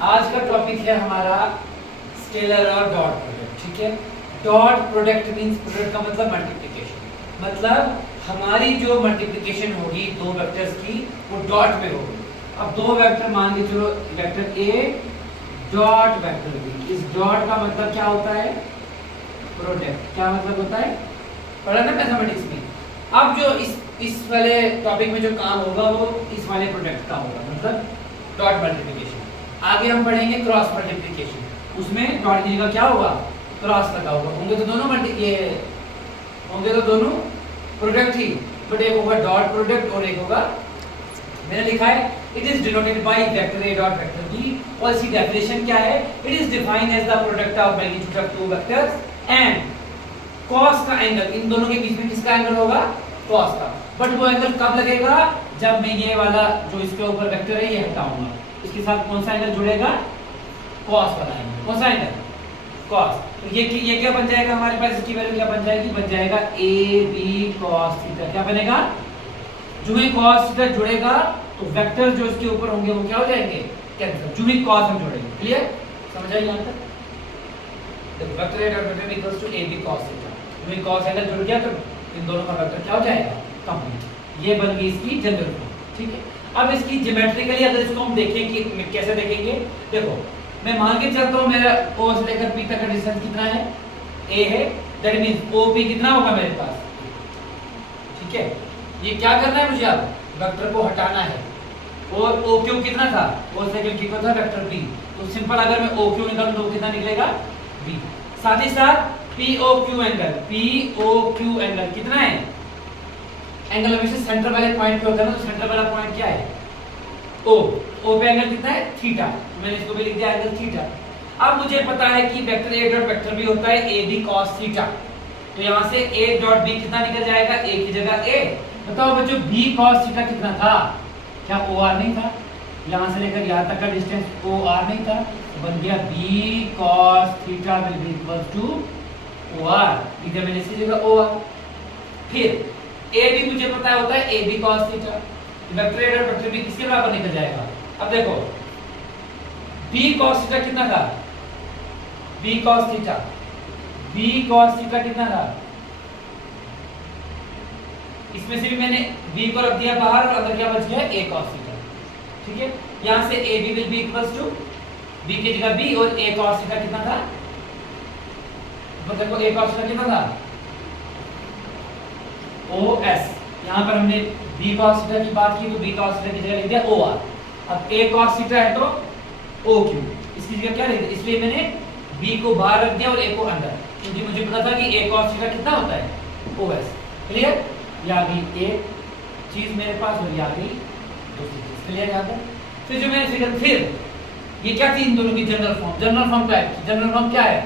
आज का टॉपिक है हमारा स्केलर और डॉट प्रोडक्ट। ठीक है, डॉट प्रोडक्ट मींस प्रोडक्ट का मतलब मल्टीप्लिकेशन, मतलब हमारी जो मल्टीप्लिकेशन होगी दो वेक्टर्स की वो डॉट में होगी। अब दो वेक्टर मान के चलो, vector A dot vector B, इस डॉट का मतलब क्या होता है? प्रोडक्ट। क्या मतलब होता है? पढ़ा ना मैथमेटिक्स में। अब जो इस वाले टॉपिक में जो काम होगा वो इस वाले प्रोडक्ट का होगा, मतलब डॉट मल्टीप्लिकेशन। आगे हम पढ़ेंगे क्रॉस मल्टीप्लिकेशन, उसमें डॉट की जगह क्या होगा? क्रॉस लगा होगा। होंगे तो दोनों प्रोडक्ट ही, बट एक होगा डॉट प्रोडक्ट और एक होगा, मैंने लिखा है it is denoted by vector A dot vector B, और इसकी डेफिनेशन क्या है? It is defined as the product of magnitude of two vectors and cos का एंगल, इन दोनों के बीच में किसका एंगल होगा? कॉस का। बट वो एंगल कब लगेगा? जब मैं ये वाला जो इसके ऊपर वेक्टर है ये हटाऊंगा, इसके साथ कौन सा एंगल जुड़ेगा? कॉस वाला एंगल। कौन सा एंगल? कॉस। तो ये क्या बन जाएगा हमारे पास? इसकी वैल्यू क्या बन जाएगी? बन जाएगा ए बी कॉस थीटा। क्या बनेगा? जो ही कॉस थीटा जुड़ेगा तो वेक्टर जो इसके ऊपर होंगे वो क्या हो जाएंगे? कैंसिल। जो ही कॉस हम जोड़ेंगे। क्लियर? समझ आई यहां तक? देखो vector A dot vector B equals to A B cos theta. जो ही कॉस एंगल जुड़ गया तो इन दोनों का वेक्टर क्या हो जाएगा? कंप्लीट। ये बन गई इसकी जनरल फॉर्म। ठीक है, अब इसकी ज्योमेट्रिकली अगर इसको हम देखें कि कैसे देखेंगे, देखो मैं मान के चलता हूं मेरा O से लेकर P तक का डिस्टेंस कितना है? A है, दैट मींस OP कितना होगा मेरे पास? ठीक है, ये क्या करना है मुझे? अब वेक्टर को हटाना है। और OQ कितना था? O से लेकर Q को था वेक्टर B, तो सिंपल अगर मैं OQ निकालूं तो कितना निकलेगा? B। साथ ही साथ POQ एंगल कितना है? एंगल हमेशा सेंटर वाले पॉइंट पे होता है ना, तो सेंटर वाला पॉइंट क्या है? O पे एंगल कितना है? थीटा। मैंने इसको भी लिख दिया एंगल थीटा। अब मुझे पता है कि vector A dot vector B होता है AB cos थीटा, तो यहां से A डॉट B कितना निकल जाएगा? A की जगह A। बताओ बच्चों B cos थीटा कितना था? क्या OR नहीं था? यहां से लेकर यहां तक का डिस्टेंस OR नहीं था? बन गया B cos theta will be equal to OR। इधर मैंने इसी जगह OR। फिर AB मुझे पता होता है AB cos theta, vector A dot vector B किसके बराबर निकल जाएगा? अब देखो B cos थीटा कितना था? B cos थीटा कितना था? इसमें से भी मैंने B को रख दिया बाहर और अंदर क्या बच गया? A cos theta. ठीक है, यहां से AB will be equals to B की जगह B और A cos थीटा कितना था? देखो A cos थीटा कितना था? OS। यहां पर हमने B cos थीटा की बात की तो B cos थीटा की जगह लिख दिया OR। अब A cos थीटा है तो OQ, इसकी जगह क्या लिख दिया? इसलिए मैंने B को बाहर रख दिया और A को अंदर, क्योंकि मुझे पता था कि A cos थीटा कितना होता है? OS। क्लियर? ये आ गई एक चीज मेरे पास और ये आ गई दूसरी चीज। क्लियर यहां तक? फिर जो मैंने फिर ये क्या थी इन दोनों की जनरल फॉर्म? जनरल फॉर्म क्या है? जनरल फॉर्म क्या है?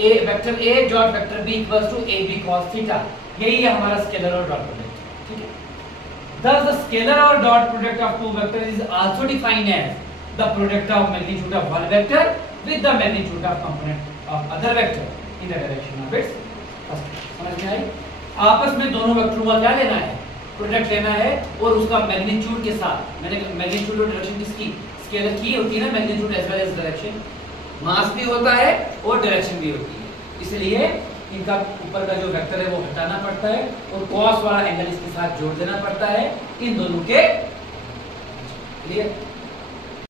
A vector A dot vector B equals to AB cos theta. यही है हमारा स्केलर और डॉट प्रोडक्ट। ठीक है, thus the scalar or dot product of two vectors is also defined as the product of magnitude of one vector with the magnitude of component of other vector in the direction of its first। समझ में आई? आपस में दोनों वेक्टरों का क्या लेना है? Product लेना है और उसका मैग्नीट्यूड के साथ। मैंने मैग्नीट्यूड और डायरेक्शन किसकी? स्केलर की होती है ना, magnitude as well as direction. Mass भी होता है और डायरेक्शन भी होती है, इसलिए इनका ऊपर का जो वेक्टर है वो हटाना पड़ता है और कॉस वाला एंगल इसके साथ जोड़ देना पड़ता है इन दोनों के। क्लियर?